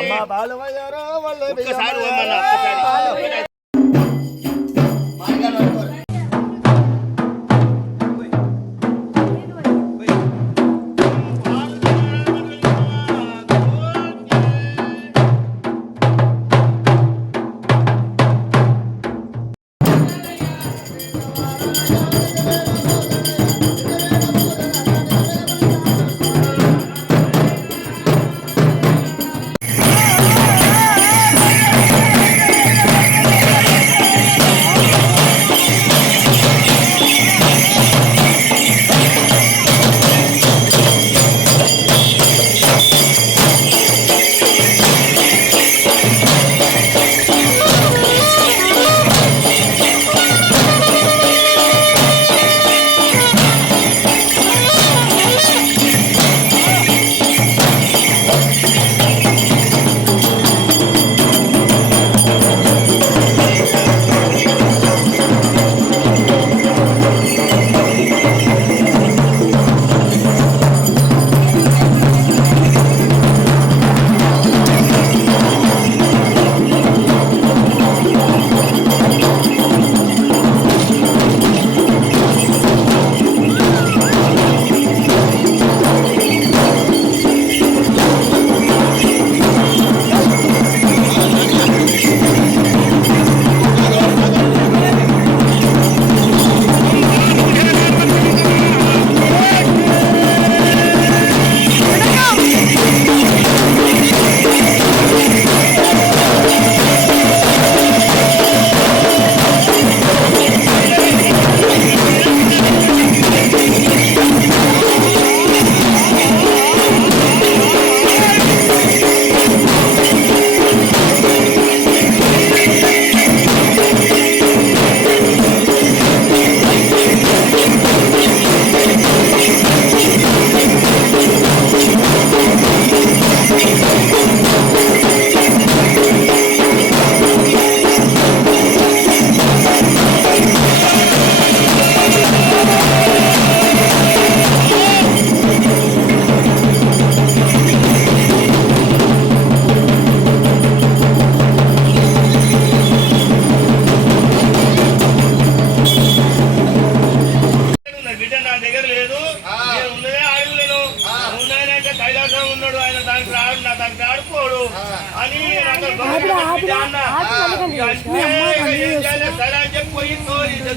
అమ్మా బాలు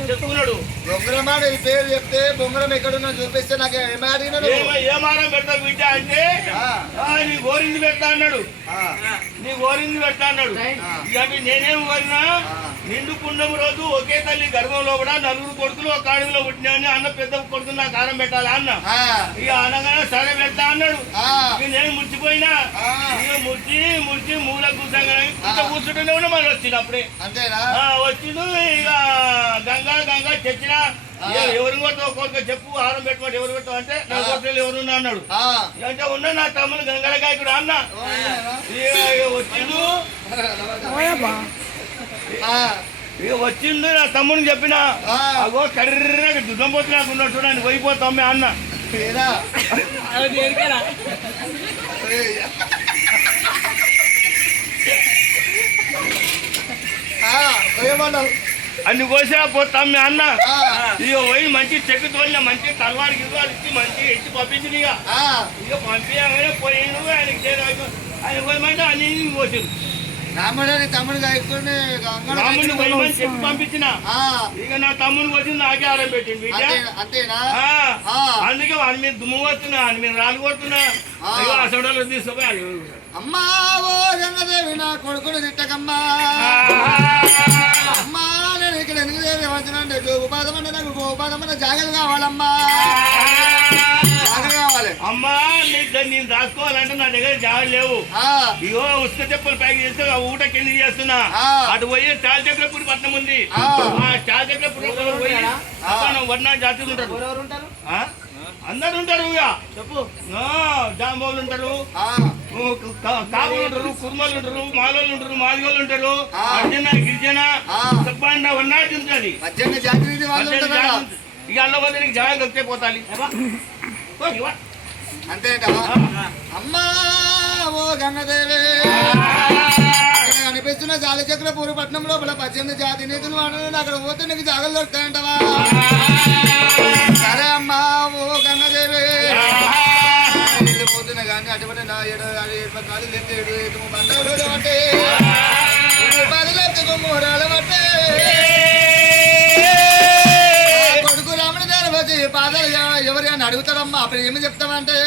చెప్పుకున్నాడు. బొంగరమాడ ఈ పేరు చెప్తే బొంగరం ఎక్కడున్నా చూపిస్తే నాకు ఏమానం పెడతా బిడ్డ అంటే నీ గోరింది పెడతా అన్నాడు. నీ గోరింది పెడతా అన్నాడు. ఇక నేనేం కోరినా నిండు పుణ్యం రోజు ఒకే తల్లి గర్భంలో కూడా నలుగురు కొడుకులు ఒక అడవిలో పుట్టినా అన్న పెద్ద కొడుకు నాకు ఆరం పెట్టాలి అన్న. ఇక అనగానే సరే పెడతా అన్నాడు. ఇక నేను ముడిచిపోయినా ఇక ముడిచి మూల కూర్చోగానే కూర్చుంటూనే కూడా మళ్ళీ వచ్చింది. అప్పుడే వచ్చిండు. ఇక గంగా చచ్చిన ఎవరు కొడతావు ఒక్కొక్క చెప్పు ఆరం పెట్టుకోండి ఎవరు పెట్టావు అంటే నా కొట్టలు ఎవరున్నా అన్నాడు. అంటే ఉన్నా నా తమ్ముడు గంగల గాయకుడు అన్న. వచ్చిండు ఇక వచ్చిండు నా తమ్ముడికి చెప్పిన అగో కర్రగా దుడ్డం పోతు నాకు ఉన్నాడు చూడండి పోయిపోతాం అన్న. అన్ని కోసా పోతాం అన్న. ఇక పోయి మంచి చెక్కు తోలిన మంచి తలవాడికి ఇచ్చి మంచి ఎత్తి పంపించింది. ఇక పంపించగానే పోయిను ఆయనకి ఆయన పోయమంటే అన్ని పోసిండు. రాముడు తమ్ముడు చెప్పి పంపించిన ఇక నా తమ్ముడికి వచ్చింది నాకే ఆరం పెట్టింది. అంతేనా? అందుకే వాడి మీద దుమ్ము వస్తున్నా వాడి మీద రాళ్ళు కొడుతున్నా. అసలు తీసుకుపోయి అమ్మా ఓ రంగదేవి నా కొడుకుని తిట్టకమ్మా. అమ్మా నేను ఇక్కడ ఎందుకు వచ్చినంటే గోపాదం అంటే నాకు గోపాదం అంటే జాగ్రత్త కావాలమ్మా. అమ్మా నేను దాచుకోవాలంటే నా దగ్గర జాగ్రత్త లేవు. ఇగో ఉసుక చెప్పులు పైకి చేస్తే ఊట కింది చేస్తున్నా. అటు పోయి చాల చక్రపూడి పట్నం ఉంది. ఆ చాల చక్రపూడి పోయి వర్ణ జాతీయులు ఉంటారు. అందరు ఉంటారు. ఇక చెప్పు జాంబాబులు ఉంటారు, కాపులు ఉంటారు, కుర్మలు ఉంటారు, మాలోళ్ళు ఉంటారు, మాదిగోళ్ళు ఉంటారు, అర్జున గిరిజన పదకొండ ఉన్నట్టు ఉంటుంది 18 జాగ్రత్త వాళ్ళు ఉంటారా ఇక అల్ల వద్ద నీకు జాగా దొరికితే పోతాలి అంతే అమ్మా ఓ గంగదేవి అనిపిస్తున్న జాలచక్ర పూర్వపట్నం లోపల 18 జాతి నీతులు వాడని అక్కడ పోతే నీకు జాగలు దొరుకుతాయంటవా సరే అమ్మా ఓ గంగదేవి పోతున్నా కానీ అటువంటి నా 7 కాలు లేకపోతే 7 బంధాలు అంటే 10 లేకపోతే మూడాలు పట్టే కొడుకు రాముడి దగ్గర వచ్చి పాదాలు ఎవరు అని అడుగుతాడమ్మా అప్పుడు ఏమి చెప్తామంటే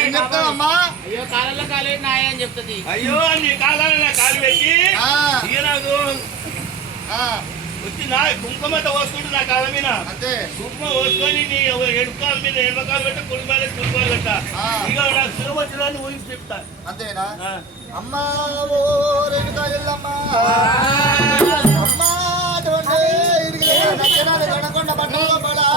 ఏం చెప్తావమ్మా అయ్యో కాలంలో కాలే నాయ అని చెప్తుంది అయ్యో నీ కాలాల కాలు పెట్టి నాకు వచ్చి నా కుంకుమత పోసుకుంటూ నా కాళ్ళ మీద అంతే కుంకుమ పోసుకొని నీ ఎడుకాల మీద ఎడమకాలు పెట్ట కుడిమాల కుడిమాలు పెట్ట ఇక నాకు సులభ వచ్చిన ఊరికి చెప్తా అంతేనా అమ్మా ఓ రేణుకా ఎల్లమ్మా అమ్మా అటువంటి నచ్చనాలు గణకొండ పట్టణంలో పడా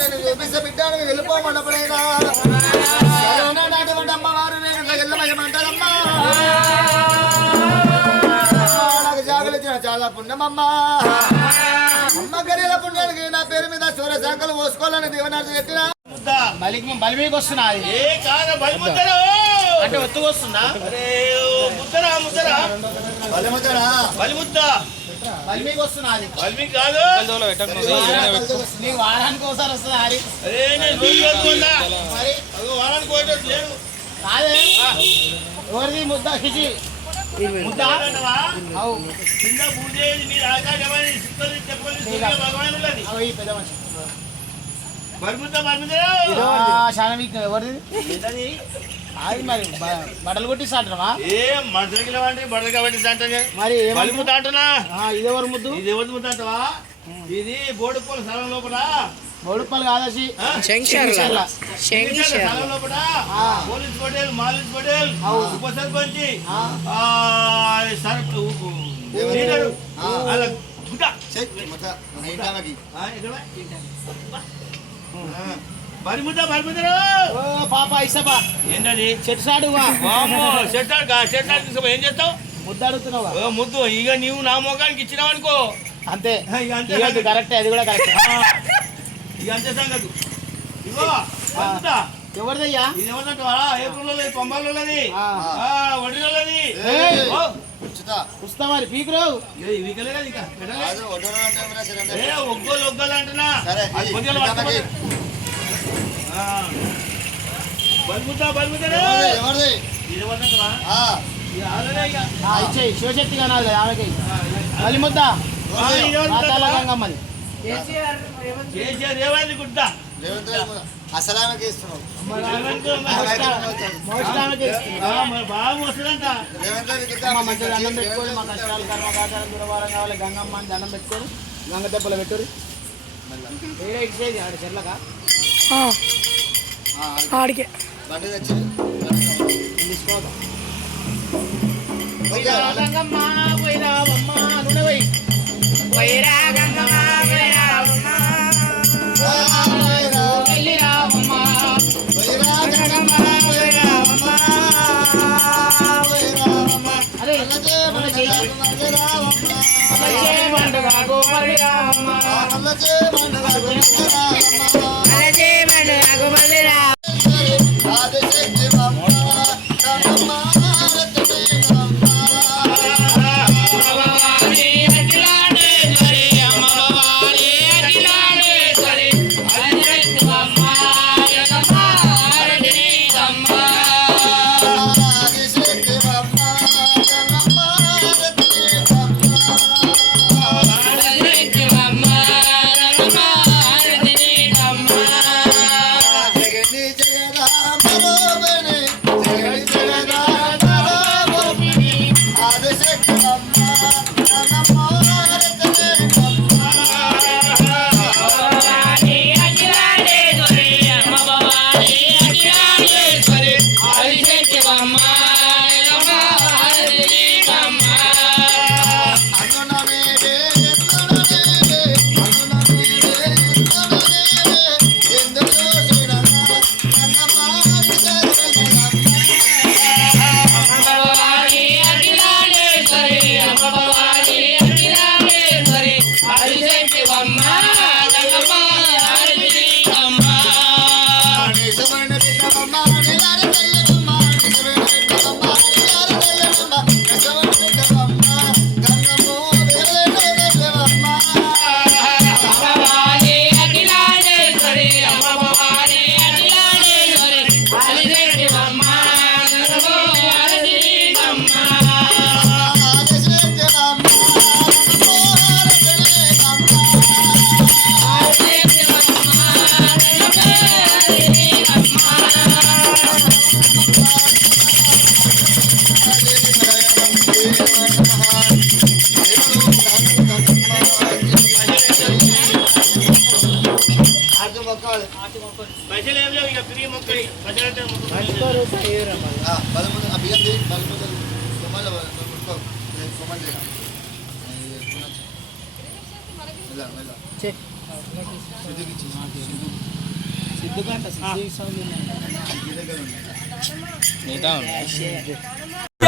నేను చూపిస్తే బిడ్డాను వెళ్ళిపోమన్నప్పుడైనా అటువంటి అమ్మవారు నేను వెళ్ళమయ్యమంటారమ్మా నాకు జాగులు ఇచ్చిన చాలా పుణ్యమమ్మా అమ్మ గరీల పుణ్యానికి నా పేరు మీద సూర్యశాఖలు పోసుకోవాలని దీవనార్థం చెప్పిన బలిమీకి వస్తున్నా ఏ కాదు బలి ముద్దరా అంటే ఒత్తుకు వస్తుందా ముద్దరా ముద్దరా బలి ముద్దరా బలి ముద్ద బలిమీకి వస్తున్నా అది బలిమి కాదు నీకు వారానికి ఒకసారి వస్తుందా అది అరే నేను రోజు రోజుకుందా మరి వారానికి పోయేటట్టు లేదు కాదే ఎవరిది ముద్ద కిచి ముద్ద అవు కింద పూజ మీరు ఆకాశమని చిత్తని చెప్పని భగవానులది అవి పెద్ద మనిషి బలిముద్ద బలిముద్ద చాలా మీకు ఎవరిది అది మరి బట్టలు కొట్టిస్తాంటున్నావా ఏ మనుషులకి లేవంటే బట్టలు కాబట్టి అంటానే మరి బలిముద్ద అంటున్నా ఇది ఎవరు ముద్దు ఇది ఎవరి ముద్ద అంటావా ఇది బోడుకోల స్థలం లోపల బోడుప్పలు కాదసి స్థలం లోపల పోలీస్ పటేల్ మాలిస్ పటేల్ ఉప సర్పంచ్ లీడరు అలా గుడ్డ బలిముద్ద బలిముద్ర పాప ఇసపా ఏంటది చెట్టు సాడువా ఏం చేస్తావు ముద్ద అడుగుతున్నావా ముద్దు ఇక నీవు నా మొఖానికి ఇచ్చినావు అనుకో అంతే ఇక కరెక్ట్ అది కూడా కరెక్ట్ ఇక అంతే సంగతి ఇగో బలిముద్ద ఎవరిదయ్యా ఇది ఏమంటావా ఏప్రిల్ పంబాలది వడ్డీలది వస్తా మరి పీకురావు వీకలే కదా ఇంకా ఒగ్గోలు ఒగ్గోలు అంటున్నా బలిముద్ద బలిముద్ద ఎవరిది ఇది ఏమంటావా ఇచ్చేయి శివశక్తి కానాలి కదా ఆమెకి బలి ముద్ద గంగమ్మది కేసీఆర్ ఏమైంది గుడ్డ అసలామెకి ఇస్తున్నావు బాగా వస్తుందంట మంచిగా దండం పెట్టుకొని మా కష్టాలు కర్మకాచారం దూరవారం కావాలి గంగమ్మ అని దండం పెట్టుకొని గంగ దెబ్బలు పెట్టుర్రి వేరే ఇచ్చేది ఆడ చెట్లకా ఆడికే బండి తెచ్చి తీసుకోవద్దు గంగమ్మ పోయిరావమ్మ నూనె పోయి పోయిరా గంగమ్మ పోయిరావమ్మ వెళ్ళిరావమ్మ అదే పైసలు ఏం లేవు ఇక ఫ్రీ మొక్కలు పైసలు అంటే మర్చిపో రూపాయి ఇవ్వరా మళ్ళీ. బలముందు ఆ బియ్యం తీసి బలముందు కొమ్మలు కొట్టుకో కొమ్మలు తీరా ఛే. సిద్ధు సిద్ధుగంట సిద్ధి సౌండ్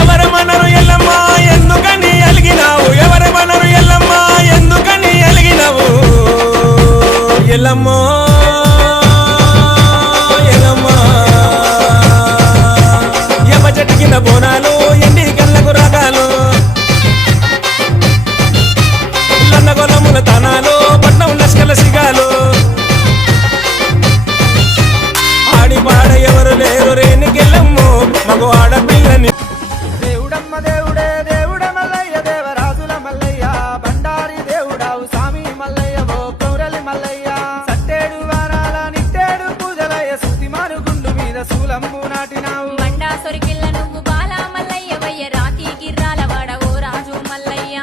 ఎవరమనరు ఎల్లమ్మ ఎందుకని అలిగినావు ఎవరమనరు ఎల్లమ్మ ఎందుకని అలిగినావు ఎల్లమ్మ ఎల్లమ్మ ఎవ చెట్టుకిన బోనాలు ఎండి కళ్ళకు రాగాలు లందగొలముల తనాలు పట్నం లష్కల సిగాలు ఆడి పాడ ఎవరు లేరు రేణికెళ్ళమ్ము మగ ఆడపిల్లని దేవుడమ్మ దేవుడే దేవుడ మల్లయ్య దేవరాజుల మల్లయ్య బండారి దేవుడావు స్వామి మల్లయ్య ఓ పౌరలి మల్లయ్య సట్టేడు వారాల నిట్టేడు పూజలయ్య సుతిమాను గుండు మీద శూలంబు నాటినావు బండా సొరికిల్ల నువ్వు బాలా మల్లయ్య వయ్య రాతి గిర్రాల వాడ ఓ రాజు మల్లయ్య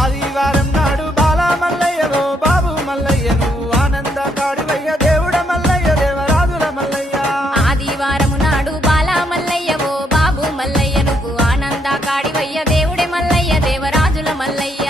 ఆదివారం నాడు బాలా మల్లయ్య ఓ బాబు మల్లయ్య నువ్వు ఆనంద కాడివయ్య దేవుడ మల్లయ్య దేవరాజుల మల్లయ్య ఆదివారము నాడు బాలా మల్లయ్య ఓ బాబు మల్లయ్య నువ్వు ఆనంద కాడివయ్య దేవుడే మల్లయ్య దేవరాజుల మల్లయ్య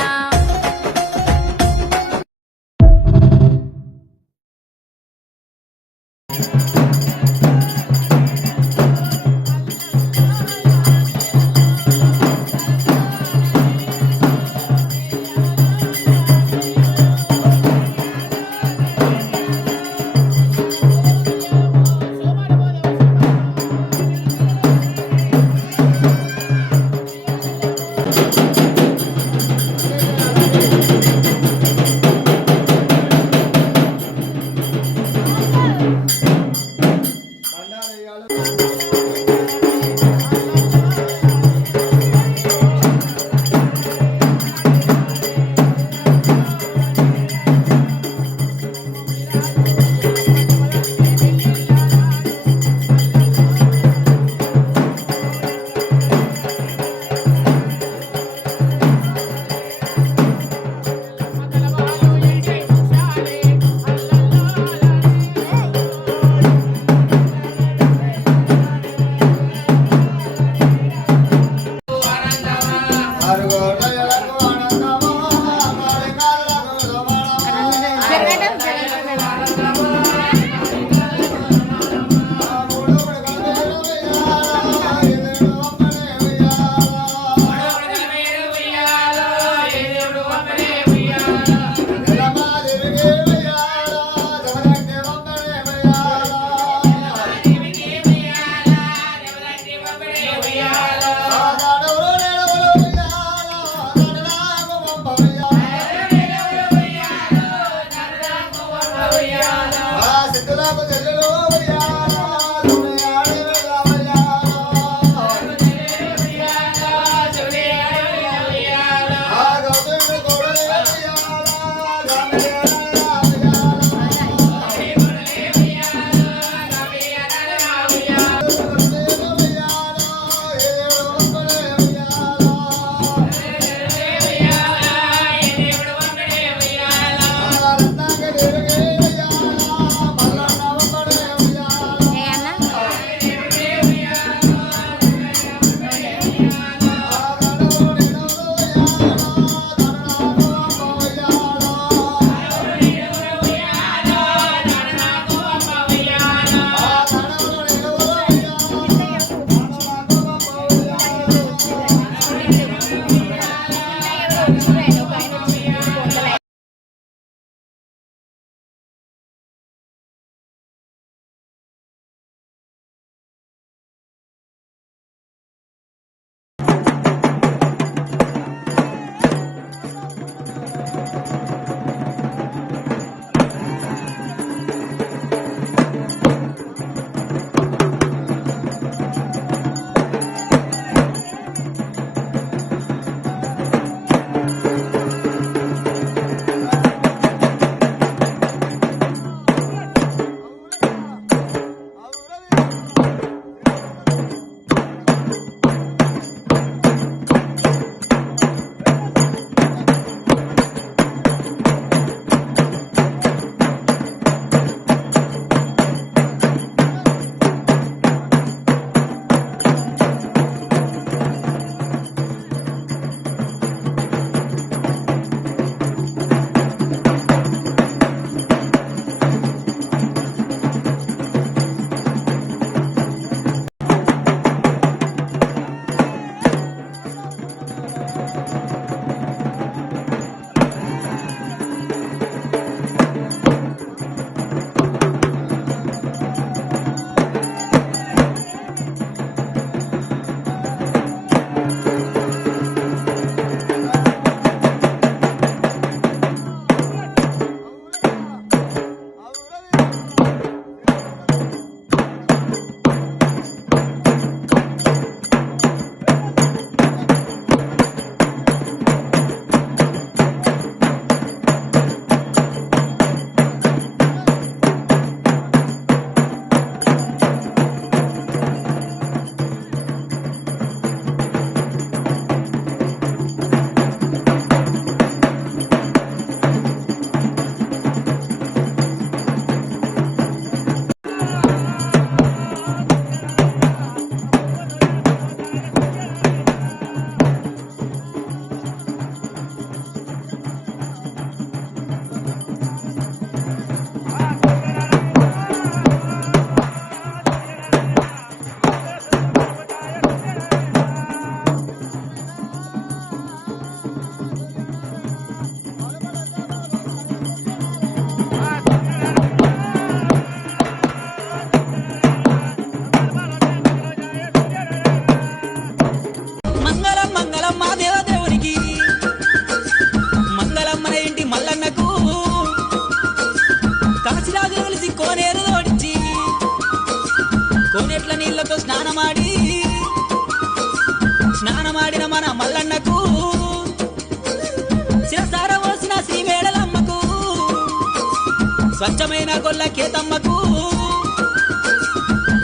స్వచ్ఛమైన గొల్ల కేతమ్మకు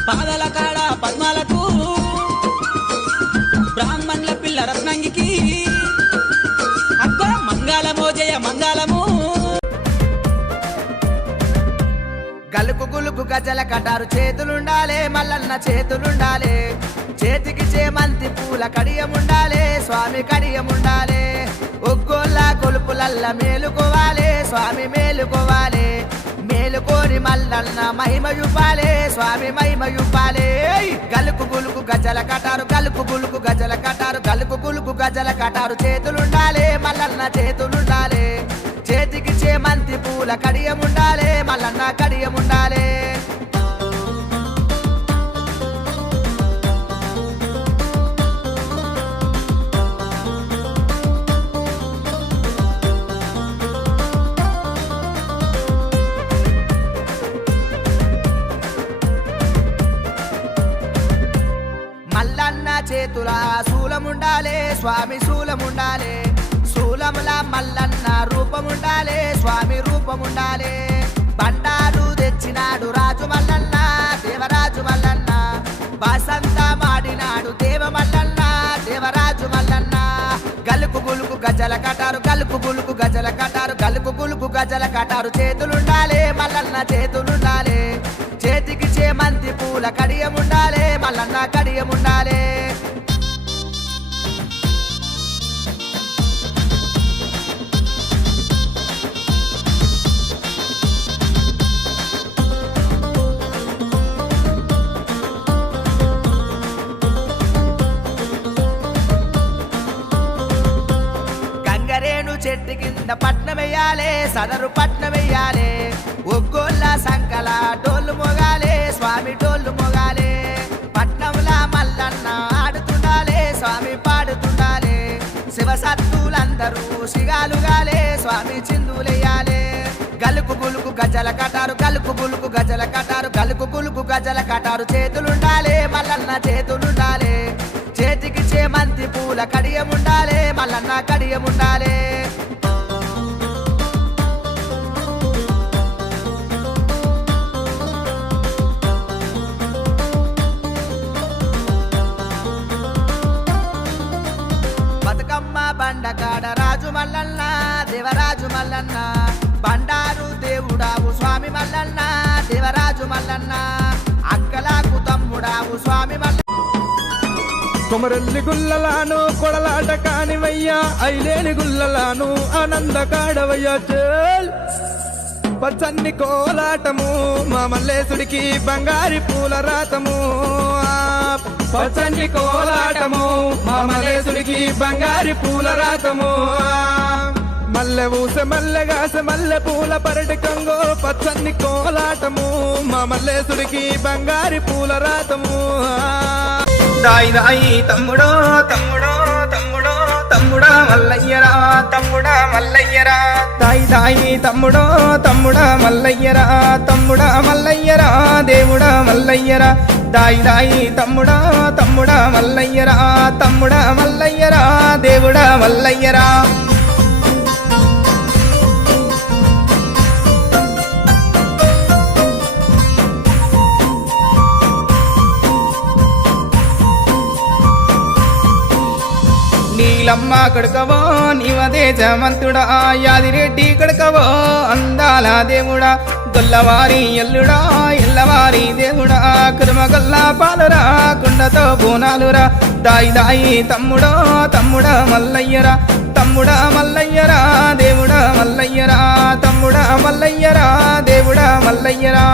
పాదల కాడ పద్మాలకు బ్రాహ్మణుల పిల్ల రత్నంగికి అబ్బా మంగళమో జయ మంగళము. గలుకు గులుకు గజల కటారు చేతులుండాలే మల్లన్న చేతులుండాలే, చేతికి చేమంతి పూల కడియముండాలే స్వామి కడియముండాలే. ఒగ్గోళ్ళ కొలుపులల్ల మేలుకోవాలే స్వామి మేలుకోవాలే, మేలుకోని మల్లన్న మహిమ చూపాలే స్వామి మహిమ చూపాలే. గలుకు గులుకు గజల కటారు గలుకు గులుకు గజల కటారు గలుకు గులుకు గజల కటారు చేతులుండాలే మల్లన్న చేతులుండాలే, చేతికి చేమంతి పూల కడియముండాలే మల్లన్న కడియముండాలే. మల్లన్న చేతుల శూలముండాలే స్వామి శూలముండాలే, శూలముల మల్లన్న రూపముండాలే స్వామి రూపముండాలే. బండారు తెచ్చినాడు రాజు మల్లన్న దేవరాజు మల్లన్న, బాసంత మాడినాడు దేవ మల్లన్న దేవరాజు మల్లన్న. గలుకు గులుకు గజల కటారు గలుకు గులుకు గజల కటారు గలుకు గులుకు గజల కటారు చేతులుండాలే మల్లన్న చేతులుండాలే, చేతికి చేమంతి పూల కడియముండాలే మల్లన్న కడియముండాలే. గంగరేణు చెట్టు కింద పట్నం వెయ్యాలే సదరు పట్నం వెయ్యాలే, ఒగ్గోళ్ళ సంకల డోళ్ళు మొగాలే స్వామి డోళ్ళు మొగాలే. పట్నంలా మల్లన్న ఆడుతుండాలే స్వామి పాడుతుండాలే, శివసత్తులందరూ సిగాలుగాలే స్వామి చిందులేయాలే. గలుకు గులుకు గజల కటారు గలుకు గులుకు గజల కటారు గలుకు గులుకు గజల కటారు చేతులుండాలే మల్లన్న చేతులుండాలే, చేతికి చేమంతి పూల కడియముండాలే మల్లన్న కడియముండాలే. బతుకమ్మ బండకాడ రాజు మల్లన్న దేవరాజు మల్లన్న, బండారు దేవుడావు స్వామి మల్లన్న దేవరాజు మల్లన్న, అక్కలకు తమ్ముడావు స్వామి మల్ల. కొమరల్లి గుల్లలాను కొడలాట కానివయ్యా, ఐలేని గుల్లలాను ఆనంద కాడవయ్యా. చేల్ పచ్చన్ని కోలాటము మా మల్లేశుడికి బంగారి పూల రాతము, పచ్చన్ని కోలాటము మా మల్లేశుడికి బంగారి పూల రాతము. మల్లె ఊసె మల్లెగాసె మల్లె పూల పరటి కంగో, పచ్చన్ని కోలాటము మా మల్లేశుడికి బంగారి పూల రాతము. దాయి దాయి తమ్ముడో తమ్ముడో తమ్ముడో తమ్ముడా మల్లయ్యరా తమ్ముడా మల్లయ్యరా, దాయి దాయి తమ్ముడో తమ్ముడా మల్లయ్యరా తమ్ముడా మల్లయ్యరా దేవుడా మల్లయ్యరా, దాయి దాయి తమ్ముడా తమ్ముడా మల్లయ్యరా తమ్ముడా మల్లయ్యరా దేవుడా మల్లయ్యరా. నీలమ్మ కడుకవో నీవదే జమంతుడా, యాదిరెడ్డి కడుకవో అందాల దేవుడా, గొల్లవారి ఎల్లుడా ఎల్లవారి దేవుడా, కురుమగొల్ల పాలురా కుండతో బోనాలురా. దాయి దాయి తమ్ముడో తమ్ముడా మల్లయ్యరా తమ్ముడా మల్లయ్యరా దేవుడా మల్లయ్యరా తమ్ముడా మల్లయ్యరా దేవుడా మల్లయ్యరా.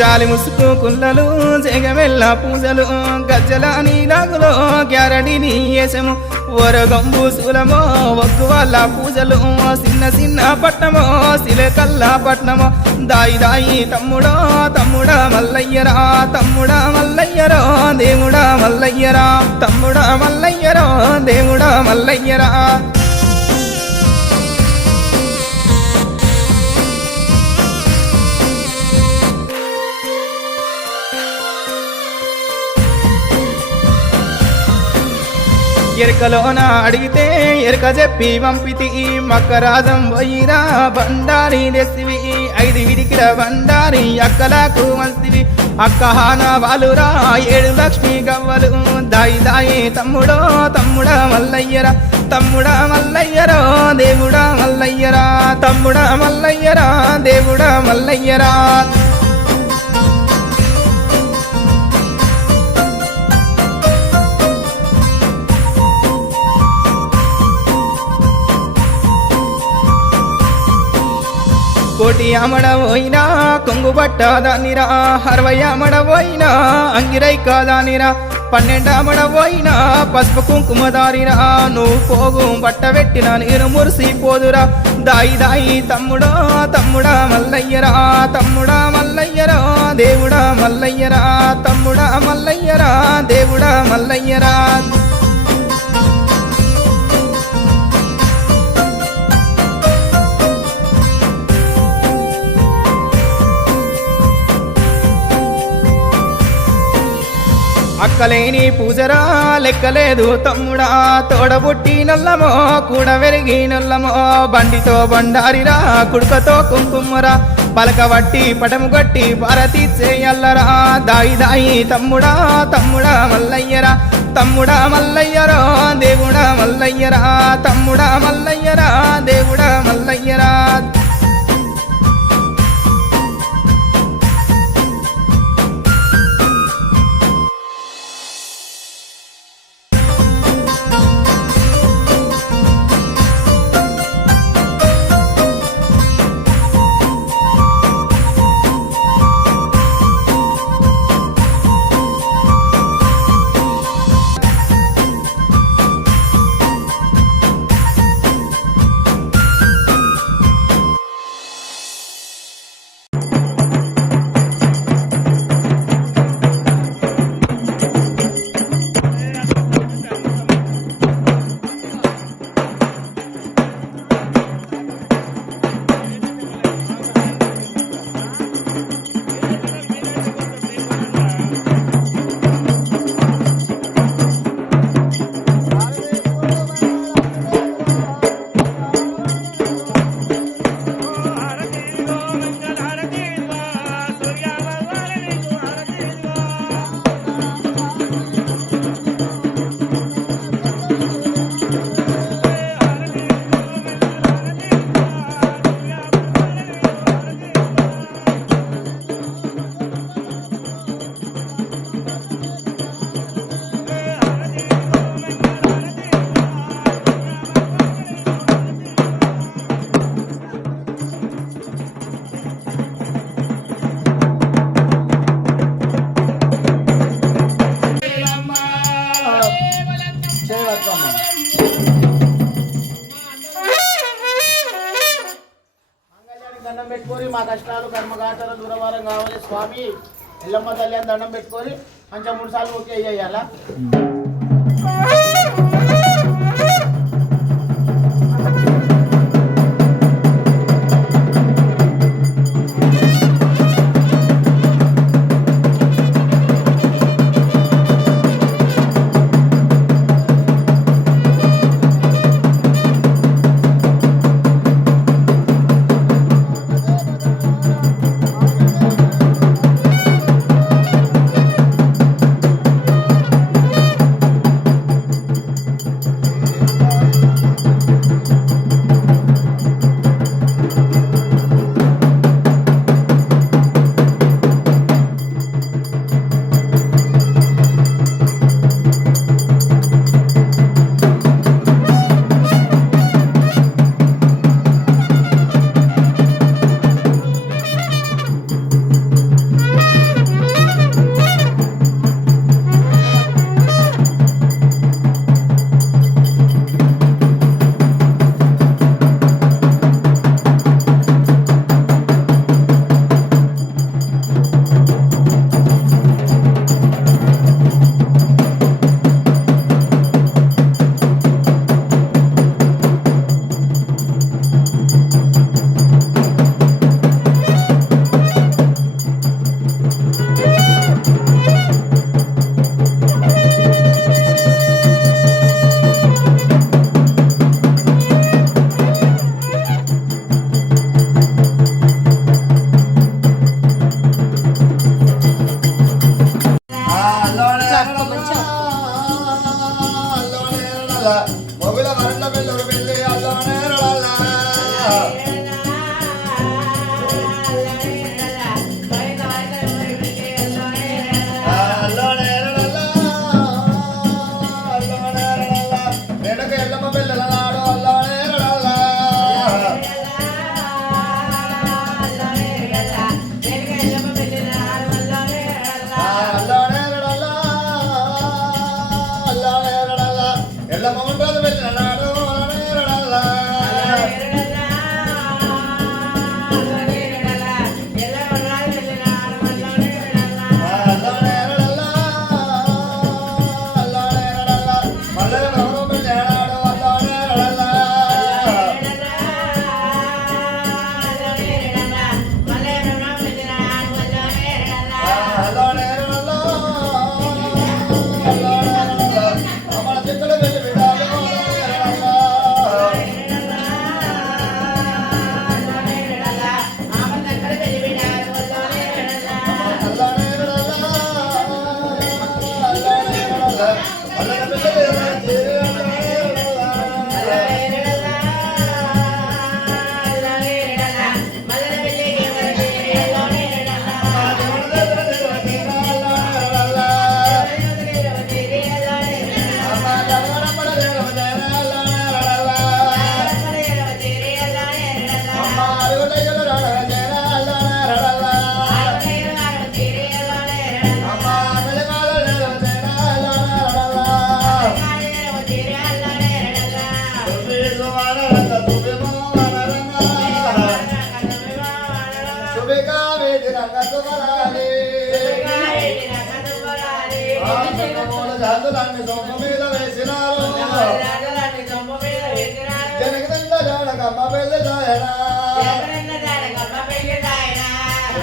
జాలి ముసుకు కుల్లలు జగమెల్ల పూజలు, గజ్జల నీలాగులో గ్యారడిని వేసము, ఒరగంబు శూలమో ఒగ్గు వాళ్ళ పూజలు, చిన్న చిన్న పట్నమో సిలకల్ల పట్నమో. దాయి దాయి తమ్ముడో తమ్ముడా మల్లయ్యరా తమ్ముడా మల్లయ్యరా దేవుడా మల్లయ్యరా తమ్ముడా మల్లయ్యరా దేవుడా మల్లయ్యరా. ఎరకలోన అడిగితే ఎరక చెప్పి పంపితి మక్కరాజం పోయిరా బండారి తెసివి 5 విడికిల బండారి అక్కలకు వంతివి అక్కహాన వాలురా 7 లక్ష్మి గవ్వలు దాయి దాయి తమ్ముడో తమ్ముడా మల్లయ్యరా తమ్ముడా మల్లయ్యరా దేవుడా మల్లయ్యరా తమ్ముడా మల్లయ్యరా దేవుడా మల్లయ్యరా కోటి అమడబోయినా కొంగు పట్టదానిరా 60 అమడబోయినా అంగిరై కాదానిరా 12 అమడబోయినా పసుపు కుంకుమదారిరా నువ్వు పోగు బట్ట పెట్టిన నేను మురిసిపోదురా దాయి దాయి తమ్ముడో తమ్ముడా మల్లయ్యరా తమ్ముడా మల్లయ్యరా దేవుడా మల్లయ్యరా తమ్ముడా మల్లయ్యరా దేవుడా మల్లయ్యరా అక్కలేని పూజరా లెక్కలేదు తమ్ముడా తోడబుట్టి నల్లమో కూడా వెరిగి నల్లమో బండితో బండారిరా కుడుకతో కుంకుమరా పలకబట్టి పటము గట్టి భారతి చేయల్లరా దాయి దాయి తమ్ముడా తమ్ముడా మల్లయ్యరా తమ్ముడా మల్లయ్యరా దేవుడా మల్లయ్యరా తమ్ముడా మల్లయ్యరా దేవుడా మల్లయ్యరా దండం పెట్టుకొని మా కష్టాలు కర్మగాటలు దూరవారం కావాలి స్వామి ఎల్లమ్మ తల్లి అని దండం పెట్టుకొని మంచిగా 3 సార్లు ఓకే చేయాలా దుమరాలి ఆ సంగమూల జాతులన్నీ సొమ్ము మీద వేసినారు జనగదండ జానకమ్మ పెళ్లి దాయనా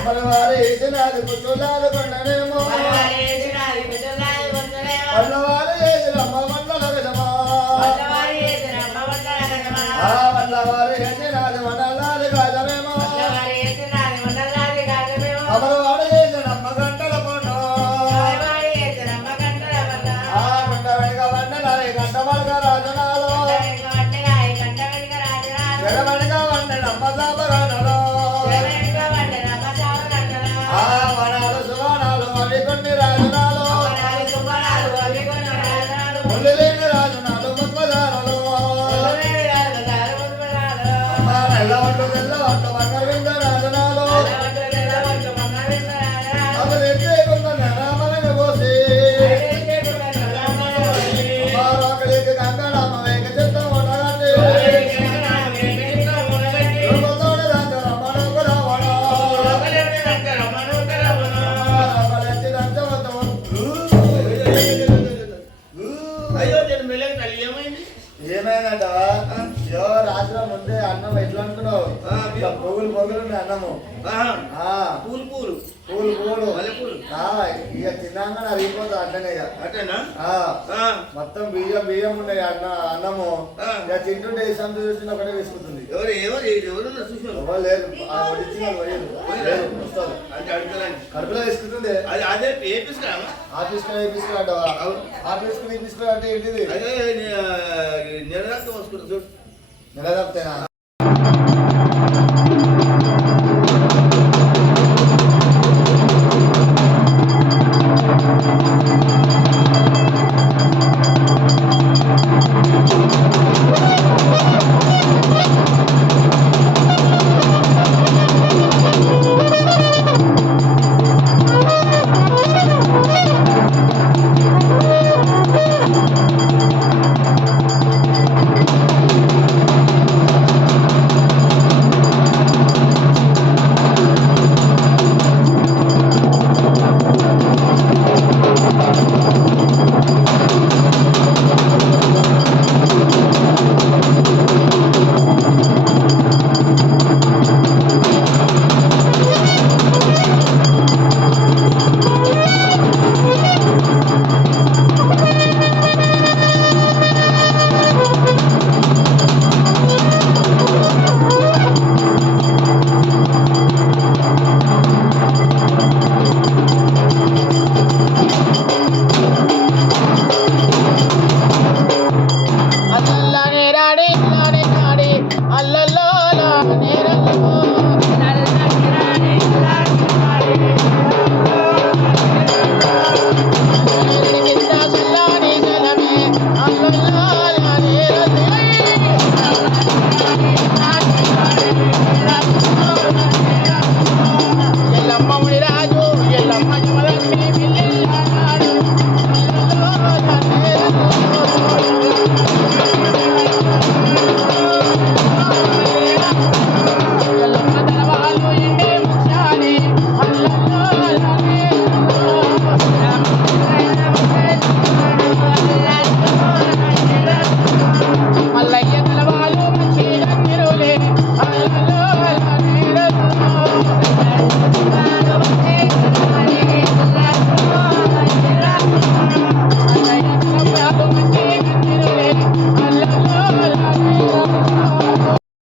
మరి వారు వేసినారు కుచులాలు కొండనేమో వల్లవారు వేసినమ్మ మండల విధమా ఆ వల్లవారు వేసినారు మండలాది కాదమేమో అమరవాడు వేసినమ్మ గంటల పొన్ను ఆ మండ వెనుక వండనాలి గంట వడక రాజనాలు జడ వెనుక వండనమ్మ సాపగానలో ఆ వనాలు సువనాలు అవి కొన్ని రాజనాలు ముళ్ళు లేని రాజనాలు ముత్వదారులు అమ్మ నెల్లవట్లు తెల్లవట్లు బంగారు రాజనాలు అవి ఎత్తేకున్న నెరామలని పోసి అమ్మ రోకలికి కంకణమ్మ వేగ చిత్తం ఉండగండి రూపతోడి దాంతో రమ్మనకు రావణ రోకలించి దంచవద్దు అయ్యో నేను మెల్లగా తల్లి ఏమైంది ఏమైందంటవా యో రాత్రి ముందే అన్నం ఎట్లా అనుకున్నావు ఇక పొగులు పొగులు ఉంది అన్నము ఆ పూలు పూలు పూలు పూలు మల్లెపూలు ఆ, ఇక తిన్నాక అరిగిపోతుంది అట్లనే ఇక అట్టేనా ఆ, మొత్తం బియ్యం బియ్యం ఉన్నాయి అన్నము ఆ. ఇక తింటుంటే ఈ సంత చూసిన ఒకటే వేసుకుంటుంది ఎవరున్నా చూసినారు ఎవరు లేరు ఆ వడ్డించిన వాళ్ళు లేరు వస్తారు అంటే అడుగుతారని కడుపులో వేసుకుంటుంది అది అదే ఏపిస్తామా ఆఫీస్కి వేపించుకుని అంటావా ఆఫీస్కి వేపించుకుని అంటే ఏంటిది అదే నెల వస్తుంది చూడు నెల తప్పితేనా